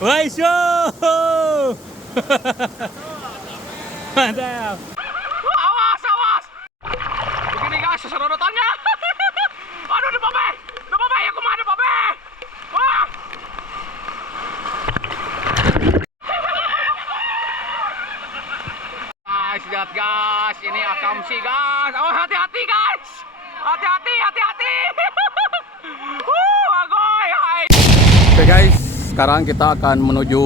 Waiso. Mantap. Awas, awas. Begini guys, serodotannya. Aduh, di babe. Di babe, ya kemana babe? Wah. Guys, lihat guys, ini akamsi guys. Oh, hati-hati guys. Hati-hati, hati-hati. Agoy, hai. Oke guys, sekarang kita akan menuju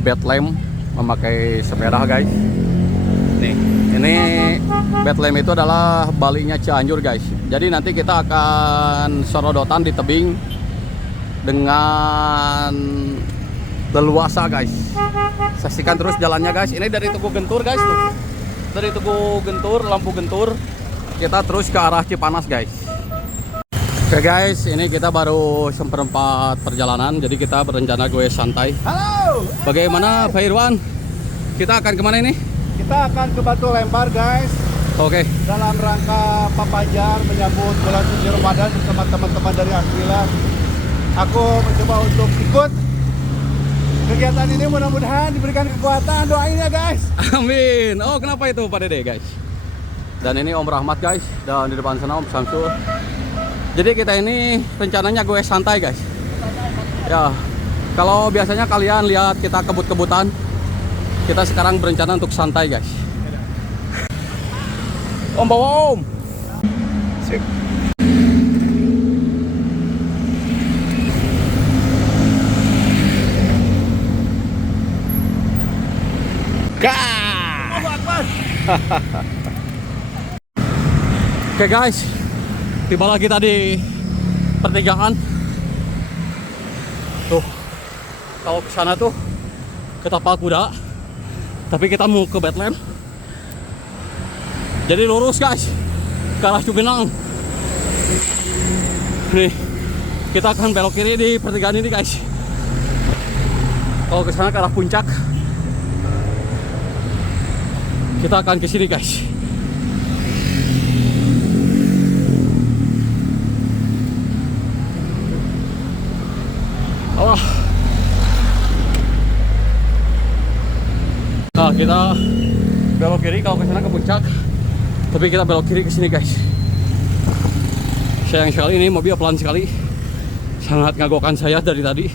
Bethlehem memakai sepeda guys. Nih, ini Bethlehem itu adalah baliknya Cianjur guys. Jadi nanti kita akan sorodotan di tebing dengan leluasa guys. Saksikan terus jalannya guys. Ini dari Tugu Gentur guys tuh. Dari Tugu Gentur, lampu Gentur, kita terus ke arah Cipanas guys. Oke guys, ini kita baru seperempat perjalanan, jadi kita berencana gue santai. Halo. Bagaimana Pak Irwan? Kita akan kemana ini? Kita akan ke Batu Lempar guys. Oke. Dalam rangka Papajar menyambut bulan suci Ramadan bersama teman-teman dari Aquila. Aku mencoba untuk ikut kegiatan ini, mudah-mudahan diberikan kekuatan, doain ya guys. Amin. Oh, kenapa itu Pak Dede guys? Dan ini Om Rahmat guys, dan di depan sana Om Samsul. Jadi kita ini rencananya gue santai guys. Ya, kalau biasanya kalian lihat kita kebut-kebutan, kita sekarang berencana untuk santai guys. Om bawa Om. Sip. Oke guys, tibalah kita di pertigaan. Tuh, kalau ke sana tuh ke Tapal Kuda, tapi kita mau ke Bethlehem. Jadi lurus guys ke arah Cugenang. Nih, kita akan belok kiri di pertigaan ini guys. Kalau ke sana ke arah puncak, kita akan ke sini guys. Oh. Nah, kita belok kiri kalau ke sana ke puncak, tapi kita belok kiri ke sini guys. Sayang sekali ini mobil pelan sekali, sangat ngagokan saya dari tadi.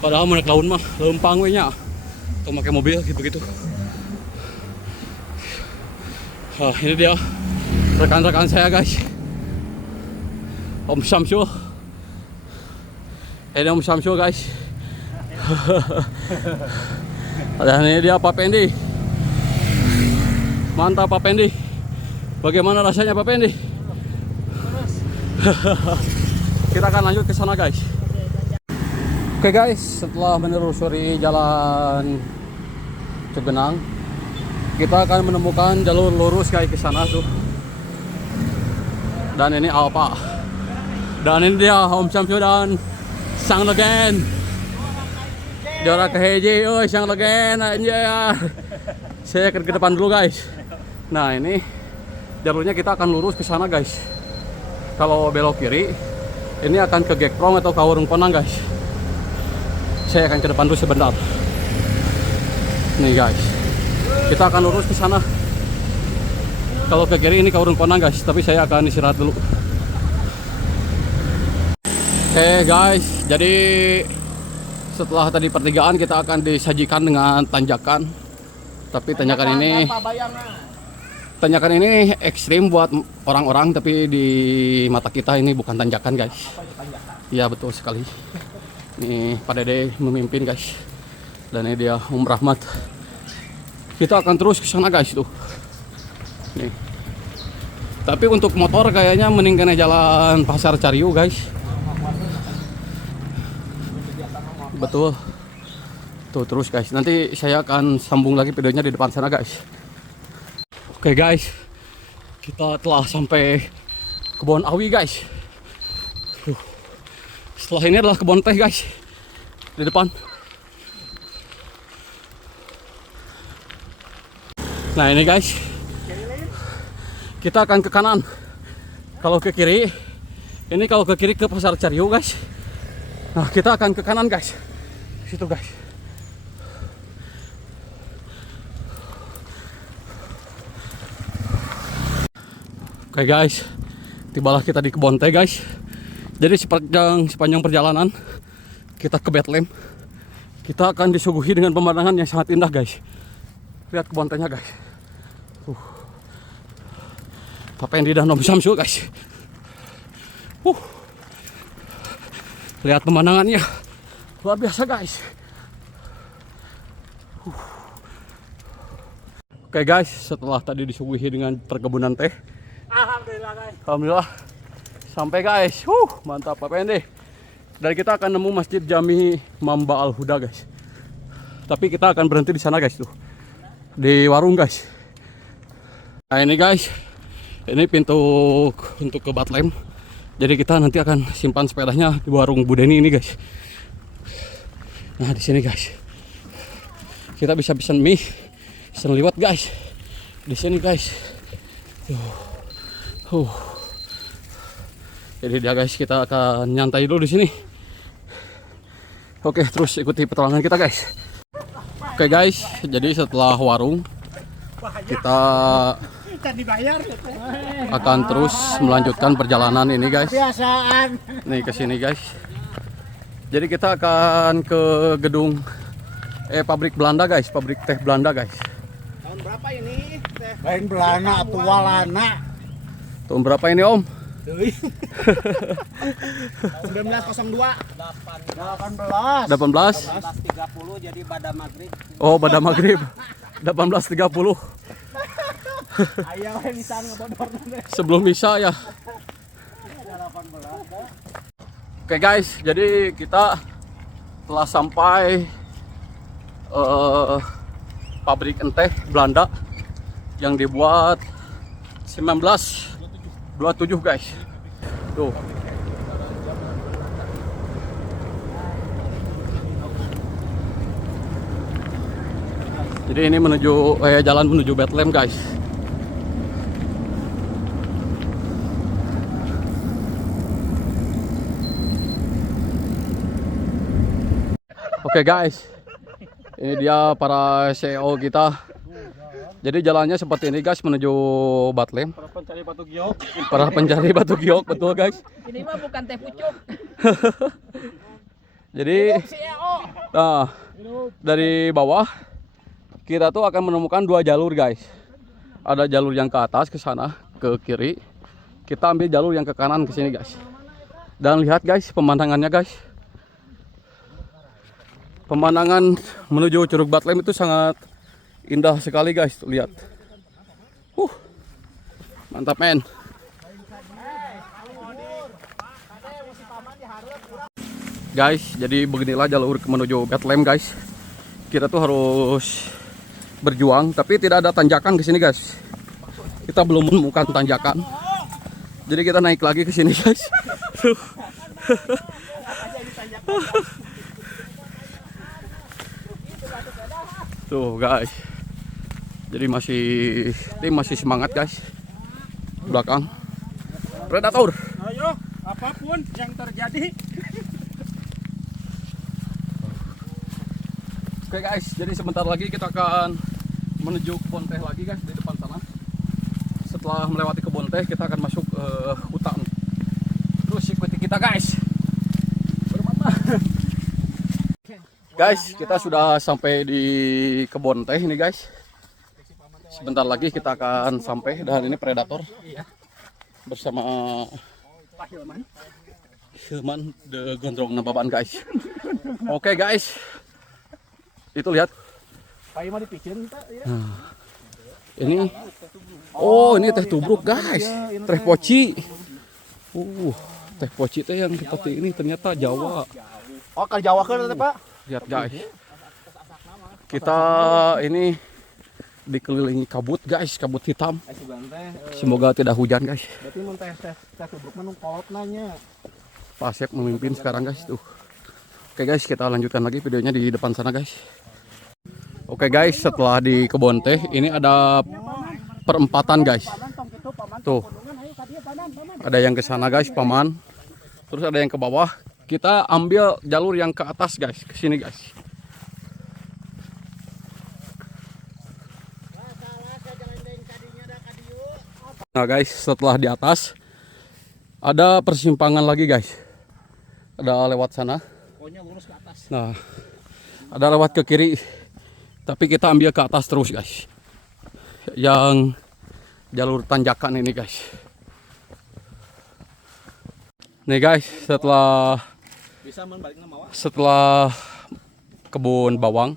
Padahal menek laun mah lempang we nya, atau pakai mobil gitu-gitu. Nah, ini dia rekan-rekan saya guys. Om Samsul. Ini Om Samsul guys. Dan ini dia Pak Pendi. Mantap Pak Pendi. Bagaimana rasanya Pak Pendi? Kita akan lanjut ke sana guys. Oke guys, setelah menelusuri jalan Cugenang, kita akan menemukan jalur lurus guys ke sana tuh. Dan ini Alpa. Dan ini dia Om Samsul dan Sang Legen. Jora ke Heji, oh Sang Legen aja. Saya ke depan dulu guys. Nah, ini jalurnya kita akan lurus ke sana guys. Kalau belok kiri, ini akan ke Gekprong atau ke Warung Ponang guys. Saya akan ke depan dulu sebentar. Nih guys, kita akan lurus ke sana. Kalau ke kiri ini ke Warung Ponang guys, tapi saya akan istirahat dulu. Oke guys, jadi setelah tadi pertigaan kita akan disajikan dengan tanjakan. Tapi tanjakan ini ekstrim buat orang-orang, tapi di mata kita ini bukan tanjakan guys. Iya betul sekali. Nih Pak Dede memimpin guys. Dan ini dia Om Rahmat. Kita akan terus ke sana guys tuh. Nih. Tapi untuk motor kayaknya mending kena jalan Pasar Cariu guys. Betul. Tuh terus guys. Nanti saya akan sambung lagi videonya di depan sana guys. Oke guys. Kita telah sampai Kebon Awi guys. Setelah ini adalah kebun teh guys. Di depan. Nah ini guys. Kita akan ke kanan. Kalau ke kiri, ini kalau ke kiri ke Pasar Cariu guys. Nah, kita akan ke kanan guys. Situ guys. Oke guys, tibalah kita di kebun teh guys. Jadi sepanjang perjalanan kita ke Bethlehem, kita akan disuguhi dengan pemandangan yang sangat indah guys. Lihat kebun tehnya guys. Apa yang di Danau Samsu guys. Lihat pemandangannya, luar biasa guys. Oke guys, setelah tadi disuguhi dengan perkebunan teh, Alhamdulillah guys. alhamdulillah sampai guys. Mantap Pak Pendi. Dan kita akan nemu Masjid Jami Mamba Al Huda guys. Tapi kita akan berhenti di sana guys tuh. Di warung guys. Nah ini guys, ini pintu untuk ke Bethlehem. Jadi kita nanti akan simpan sepedanya di warung Bu Deni ini guys. Nah di sini guys, kita bisa pesan mie, pesan liwet guys. Di sini guys. Jadi dia guys, kita akan nyantai dulu di sini. Oke, terus ikuti petualangan kita guys. Oke guys, jadi setelah warung kita akan terus melanjutkan perjalanan ini guys. Nih ke sini guys. Jadi kita akan ke gedung pabrik Belanda guys, pabrik teh Belanda guys. Tahun berapa ini? Lain Belanda tua lana. Tahun berapa ini Om? 1902. 18. 18. 1830 jadi pada maghrib. Oh, pada maghrib. 18.30. Ayo bisa ngebodor. Sebelum bisa ya. Oke guys, jadi kita telah sampai pabrik teh Belanda yang dibuat 1927 guys. Tuh. Jadi ini menuju jalan menuju Bethlehem guys. Oke guys, ini dia para CEO kita. Jadi jalannya seperti ini guys menuju Bethlehem. Para pencari batu giok. Para pencari batu giok, betul guys. Ini mah bukan teh pucuk. Jadi, nah, dari bawah kita tuh akan menemukan dua jalur guys. Ada jalur yang ke atas ke sana, ke kiri. Kita ambil jalur yang ke kanan ke sini guys. Dan lihat guys pemandangannya guys. Pemandangan menuju Curug Bethlehem itu sangat indah sekali guys, tuh lihat. Mantap men. Guys, jadi beginilah jalur menuju Bethlehem guys. Kita tuh harus berjuang, tapi tidak ada tanjakan ke sini guys. Kita belum menemukan tanjakan. Jadi kita naik lagi ke sini guys. Tuh guys, jadi tim masih semangat guys. Belakang predator. Ayo, apapun yang terjadi. Oke guys, jadi sebentar lagi kita akan menuju kebun teh lagi guys di depan sana. Setelah melewati kebun teh, kita akan masuk ke hutan. Terus ikuti kita guys. Bermata. Guys, kita sudah sampai di kebun teh ini guys. Sebentar lagi kita akan sampai, dan ini predator bersama Pak Hilman the Gondrong Nababan guys. Oke guys, itu lihat. Pak mah dipikeun kita ya. Ini, oh ini teh tubruk guys, teh poci. Teh poci teh yang seperti ini ternyata Jawa. Oh, ka Jawa kan Pak? Lihat guys, kita ini dikelilingi kabut guys, kabut hitam. Semoga tidak hujan guys. Berarti mun teh tubruk mah nu kolot nanya. Pak Asep memimpin sekarang guys tuh. Oke guys, kita lanjutkan lagi videonya di depan sana guys. Oke guys, setelah di kebun teh ini ada perempatan guys. Tuh. Ada yang ke sana guys, paman. Terus ada yang ke bawah. Kita ambil jalur yang ke atas guys, ke sini guys. Nah guys, setelah di atas ada persimpangan lagi guys. Ada lewat sana. Pokoknya lurus ke atas. Nah, ada lewat ke kiri. Tapi kita ambil ke atas terus guys. Yang jalur tanjakan ini guys. Nih guys, Bisa balik nama setelah kebun bawang.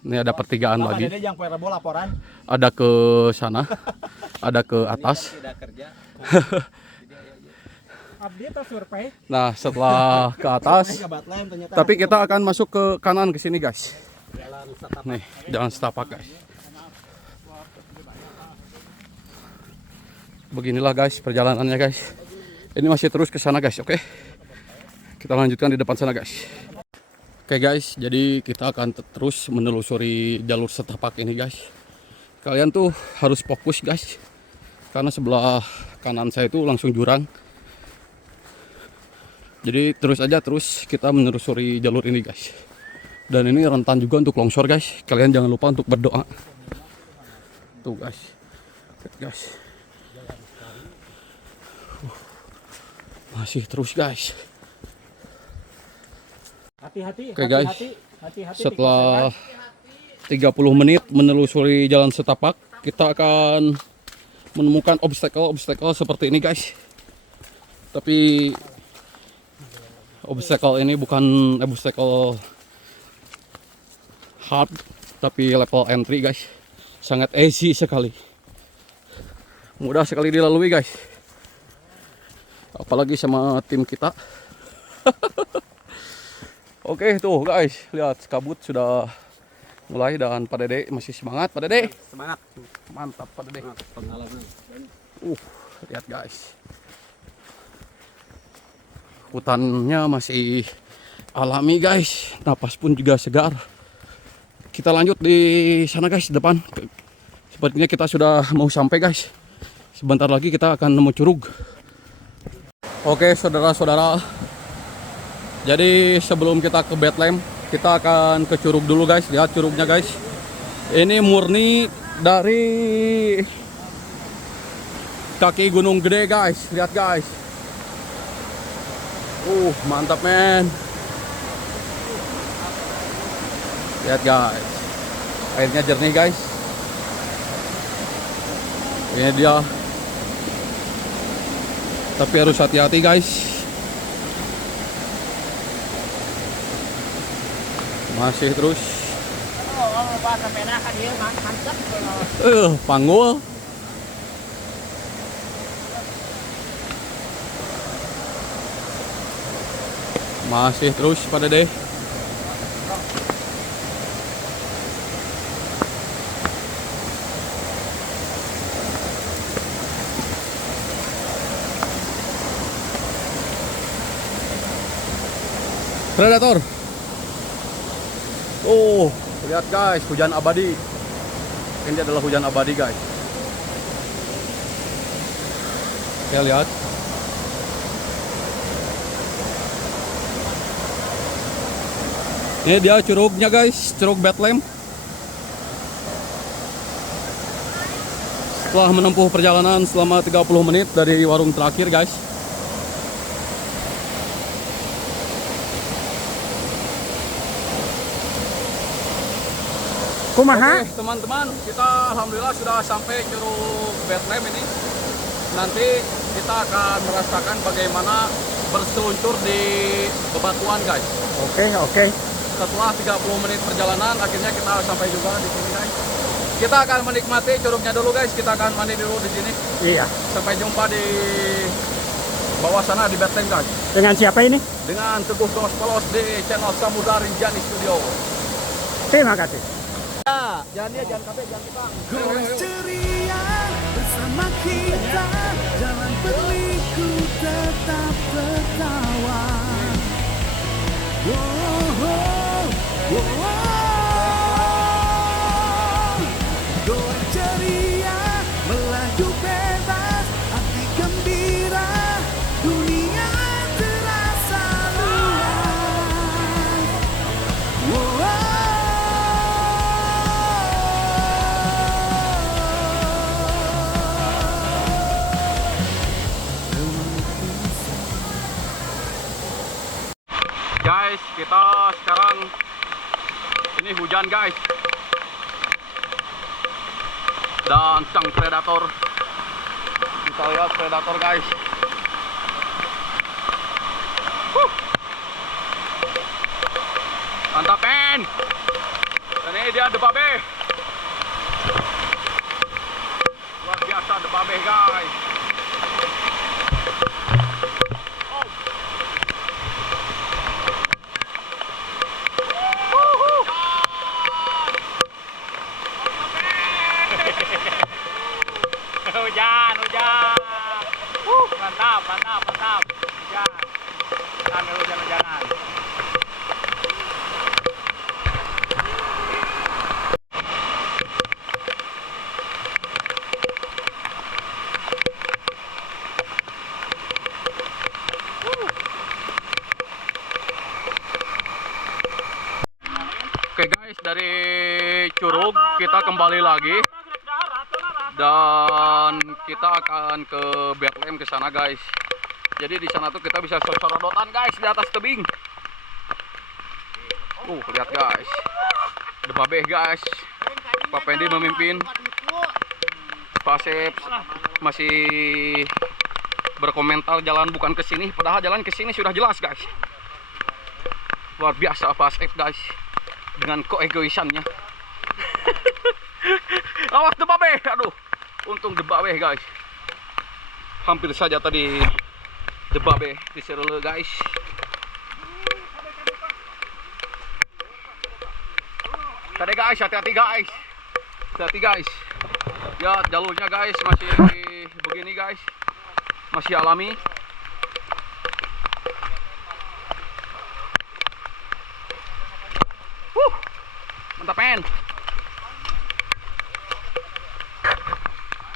Ini ada pertigaan lagi. Dede yang poe Rebo laporan. Ada ke sana. Ada ke atas. Tidak kerja. Update atau survei? Nah, setelah ke atas, tapi kita akan masuk ke kanan ke sini guys. Nih, jalan setapak guys. Beginilah guys perjalanannya guys. Ini masih terus ke sana guys, oke? Kita lanjutkan di depan sana guys. Oke guys, jadi kita akan terus menelusuri jalur setapak ini guys. Kalian tuh harus fokus guys, karena sebelah kanan saya itu langsung jurang. Jadi terus kita menelusuri jalur ini guys. Dan ini rentan juga untuk longsor guys. Kalian jangan lupa untuk berdoa. Tuh guys. Guys. Masih terus guys. Hati-hati. Oke guys. Hati-hati. Setelah 30 menit menelusuri jalan setapak, kita akan menemukan obstacle seperti ini guys. Tapi obstacle ini bukan obstacle hard, tapi level entry guys. Sangat easy sekali. Mudah sekali dilalui guys. Apalagi sama tim kita. Oke tuh guys, lihat kabut sudah mulai dan Pak Dede masih semangat. Pak Dede. Semangat. Mantap Pak Dede. Pengalaman. Lihat guys. Hutannya masih alami guys, napas pun juga segar. Kita lanjut di sana guys, depan. Sepertinya kita sudah mau sampai guys. Sebentar lagi kita akan nemu curug. Oke saudara-saudara, jadi sebelum kita ke Bethlehem, kita akan ke curug dulu guys. Lihat curugnya guys. Ini murni dari kaki Gunung Gede guys. Lihat guys. Mantap men. Lihat guys, airnya jernih guys. Ini dia. Tapi harus hati-hati guys. Masih terus. Panggul. Masih terus Pak Dede. Predator. Lihat guys, hujan abadi. Ini adalah hujan abadi guys. Kita lihat. Ini dia curugnya guys, curug Bethlehem. Setelah menempuh perjalanan selama 30 menit dari warung terakhir guys. Kumaha? Oke teman-teman, kita alhamdulillah sudah sampai curug Bethlehem ini. Nanti kita akan merasakan bagaimana berseluncur di bebatuan guys. Oke. Setelah 30 menit perjalanan, akhirnya kita sampai juga di sini guys. Kita akan menikmati curugnya dulu guys. Kita akan mandi dulu di sini. Iya. Sampai jumpa di bawah sana di Bethlehem guys. Dengan siapa ini? Dengan Teguh Gospelos di channel Samudra Rinjani Studio. Terima kasih. Jangan kabeh, jangan kita. Goes ceria bersama kita, jalan berliku tetap tertawa. Goes ceria melaju bebas, hati gembira, dunia terasa guys, kita sekarang ini hujan guys. Dan sang predator. Kita lihat predator guys. Mantap men. Dan ini dia debabe. Luar biasa debabe guys. Hujan. Mantap. Hujan. Sambil hujan-hujanan. Oke guys, dari Curug kita kembali lagi. Dan kita akan ke Bethlehem ke sana guys. Jadi di sana tuh kita bisa sorodotan guys di atas tebing. Lihat guys. Debabe guys. Pak Pendi memimpin. Pak Sep masih berkomentar jalan bukan ke sini, padahal jalan ke sini sudah jelas guys. Luar biasa Pak Sep guys dengan koegoisannya. Awas debabe, aduh. Untung debabe guys. Hampir saja tadi debabe diserele guys. Tadi guys, hati-hati guys. Hati-hati guys. Ya jalurnya guys masih begini guys. Masih alami. Mantap men.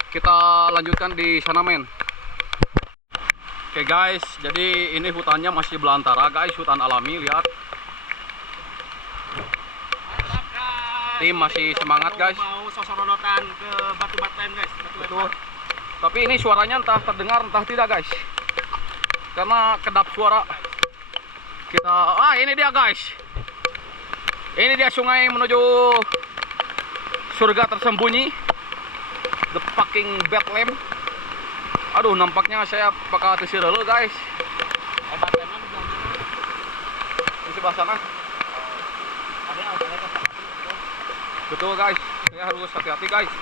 Kita lanjutkan di sana men. Oke guys, jadi ini hutannya masih belantara guys, hutan alami, lihat. Tim masih semangat guys. Mau sosorodotan ke Batu Bethlehem guys. Betul. Tapi ini suaranya entah terdengar entah tidak guys. Karena kedap suara. Kita ini dia guys. Ini dia sungai menuju surga tersembunyi. The fucking Bethlehem. Aduh, nampaknya saya pakai tisir dulu guys. Di sebelah sana. Betul guys, saya harus hati-hati guys.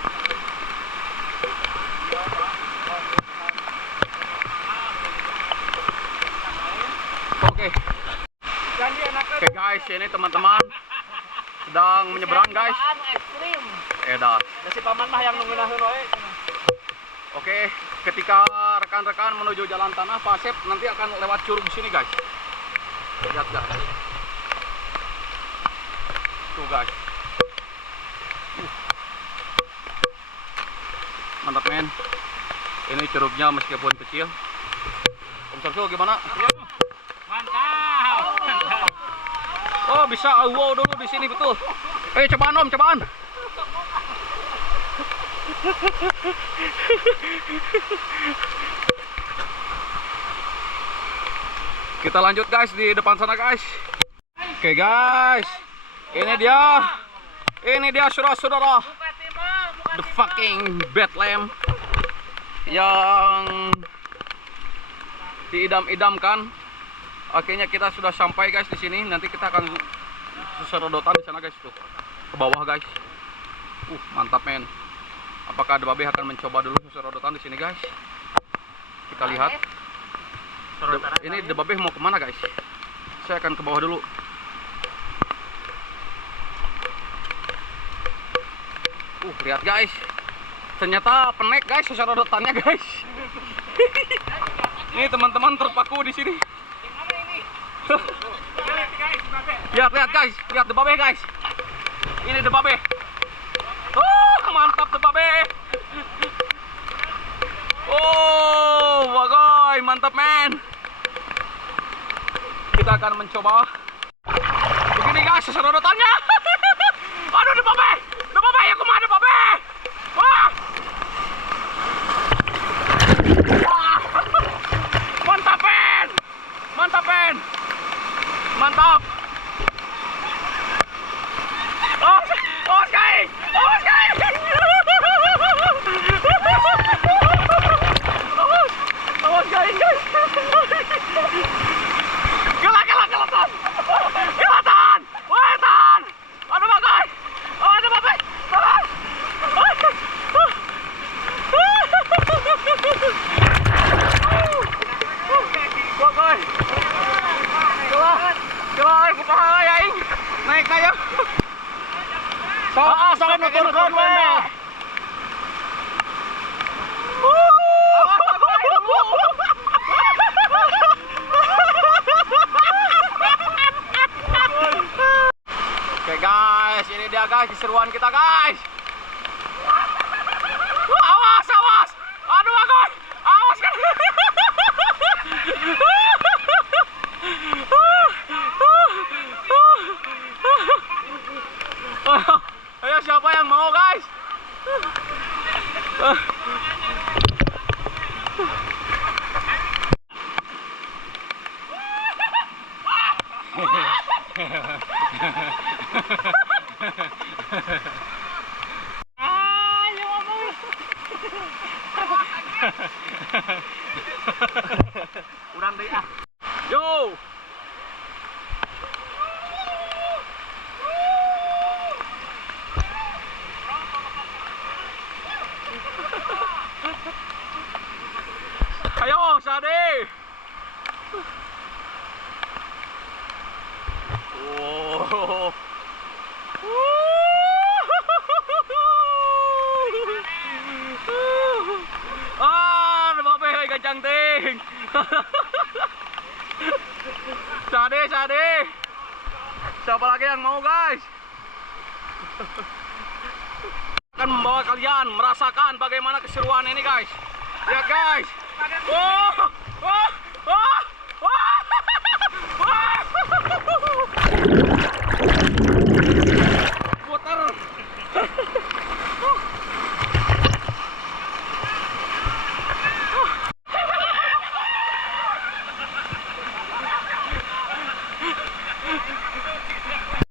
Oke guys, ini teman-teman sedang menyeberang guys. Dah. Si paman mah yang nunggunaheun we. Oke, ketika rekan-rekan menuju jalan tanah, Pak Sep nanti akan lewat curug sini guys. Lihat guys. Tuh guys. Mantap men. Ini curugnya meskipun kecil. Om Sarso gimana? Mantap. Oh bisa wow dulu di sini betul. Cobaan om, cobaan. Kita lanjut guys di depan sana guys. Oke guys, ini dia saudara-saudara, the fucking Bethlehem yang diidam-idamkan. Akhirnya kita sudah sampai guys di sini. Nanti kita akan serodotan di sana guys tuh, ke bawah guys. Mantap men. Apakah debabe akan mencoba dulu serodotan di sini guys? Kita lihat. Ini debabe mau kemana guys? Saya akan ke bawah dulu. Lihat guys. Ternyata penek guys serodotannya guys. Ini teman-teman terpaku di sini. Lihat guys, lihat debabe guys. Ini debabe. Mantap debabe. Bagai, mantap men. Kita akan mencoba. Begini guys serodotannya. Aduh debabe, aku mah debabe. Mantap men. Mantap. guys keseruan kita guys. Awas, awas. Aduh, agoy. Awas kan. Ayo siapa yang mau guys? Kurang deh ah. Yo. Ayo, Sade. Oh. Ah, babe gajang ting. Sade, Sade. Siapa lagi yang mau, guys? Akan membawa kalian merasakan bagaimana keseruan ini, guys. Lihat, guys. Oh, oh, oh, oh. Putar.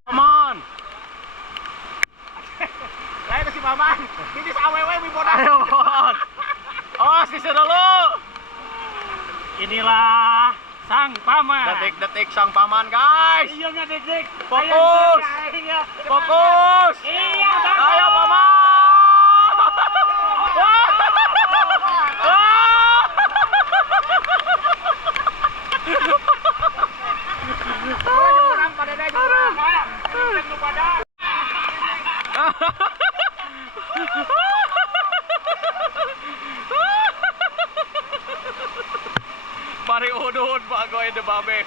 Paman. Lain si Paman. Ini awewe mi bodas. Ayo, Paman. Awas di dulu. Inilah sang paman. Detik-detik sang paman, guys. Iya, detik. Fokus. Fokus. Iya, ayo paman. Mari udun bagoy de babe.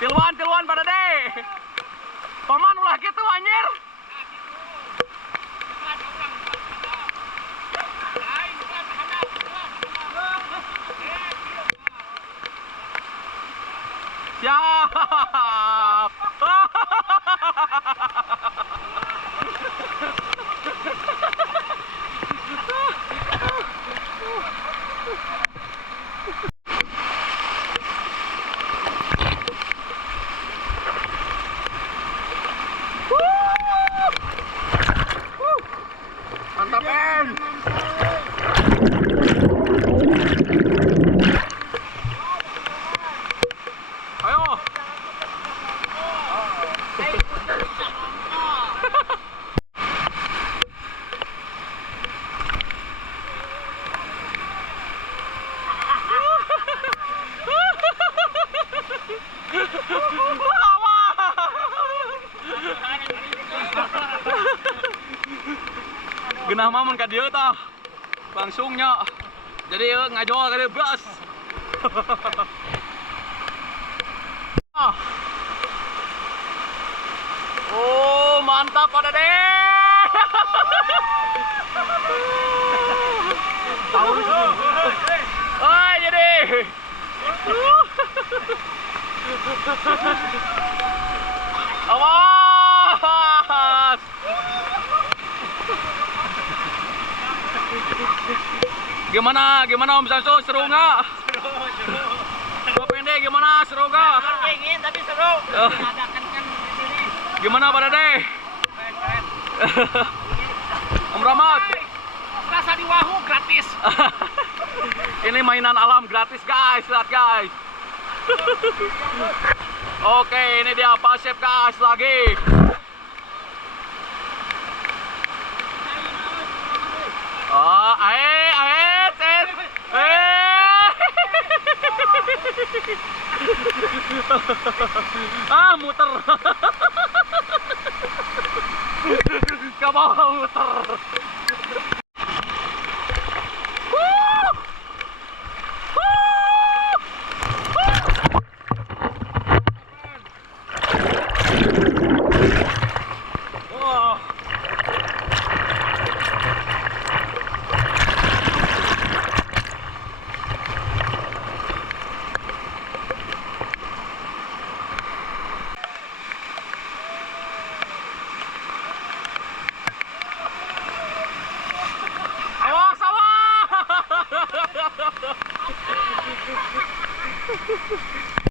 Tiluan pada deh. Paman ulah gitu anjir. Siap. Mantap, En. Ayo. Genah mamun ka dieu tah. Langsungnya. Jadi ngajol ka dieu bas. Oh, mantap pada deh. Tahu oh, jadi. Awas. Gimana Om Samsu, seru nggak? Seru. Pendek gimana, seru nggak? Ingin tapi seru. Ada kencang di sini. Gimana pada deh? Om Rahmat. Rasa di Wahoo gratis. Ini mainan alam gratis guys, lihat guys. Oke, ini dia pasif guys lagi. Oh, ah, muter. Gak mau muter. Oh. Awas, awas!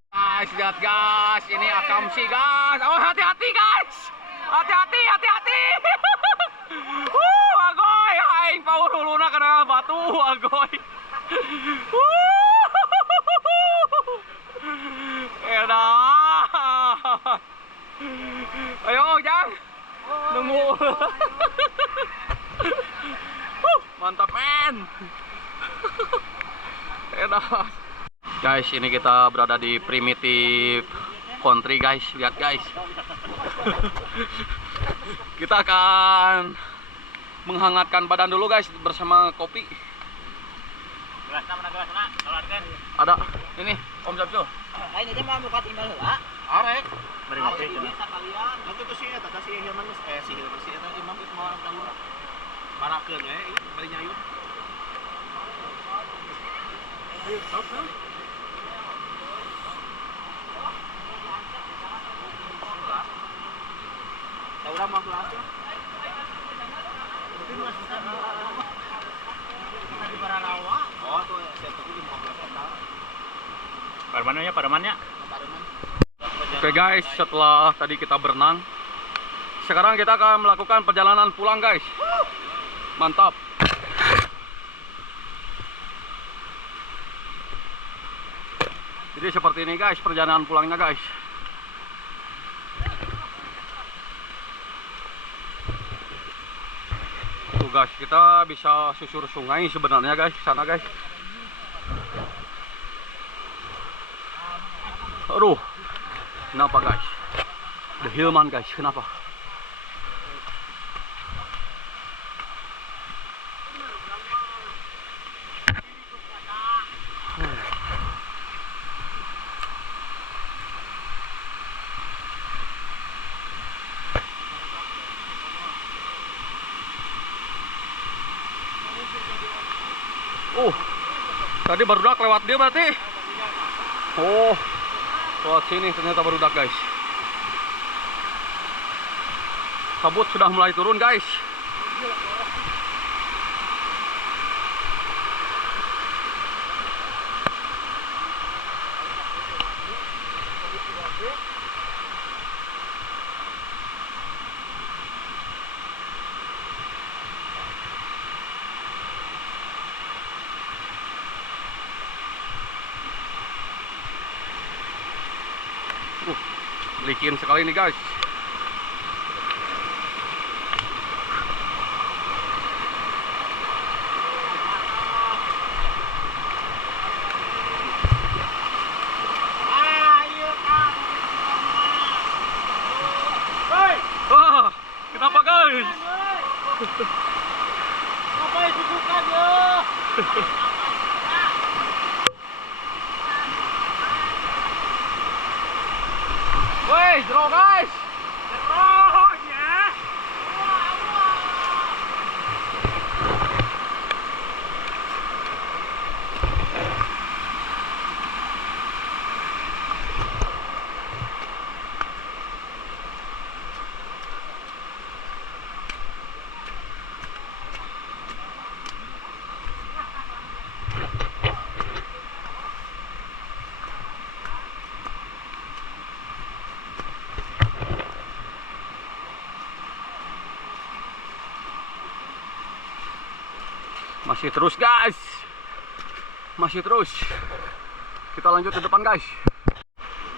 Guys, lihat guys, ini akamsi guys. Oh, hati-hati guys. Hati-hati, hati-hati. Agoy, aing paur huluna kena batu, agoy. Edah. Ayo, Jang. Nunggu. Mantap, men. Edah. Guys, ini kita berada di primitive country guys, lihat guys. Kita akan menghangatkan badan dulu guys bersama kopi. Gelasna mana gelasna? Keluarkan. Ada ini Om Samsul. Lain aja mah buka tinggal heula. Arek. Mari ngopi cenah. Sekalian. Nanti tuh si eta si Hilman si Hilman si eta Imam itu mau orang tahu. Parakeun we, bari nyayun. Ayo, stop. Udah mau kelasnya. Mungkin masih sama. Di Baranawa. Oh, tuh saya tunggu di 15 tahun. Parmannya, Parmannya. Oke guys, setelah tadi kita berenang, sekarang kita akan melakukan perjalanan pulang guys. Mantap. Jadi seperti ini guys perjalanan pulangnya guys. Tuh guys, kita bisa susur sungai sebenarnya guys, sana guys. Aduh, kenapa guys? The Hilman guys, kenapa? Tadi barudak lewat dia berarti. Oh, lewat sini ternyata barudak guys. Kabut sudah mulai turun guys. Licin sekali nih guys. Wah, kenapa guys? Apa itu bukan ya? Woi, jero guys. Oh ya. Masih terus guys. Masih terus. Kita lanjut ke depan guys.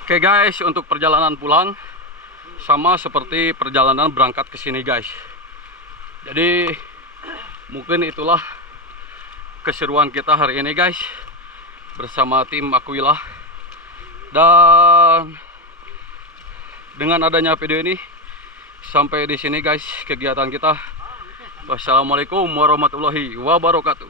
Oke guys, untuk perjalanan pulang sama seperti perjalanan berangkat ke sini guys. Jadi mungkin itulah keseruan kita hari ini guys bersama tim Aquila. Dan dengan adanya video ini sampai di sini guys kegiatan kita. Wassalamualaikum warahmatullahi wabarakatuh.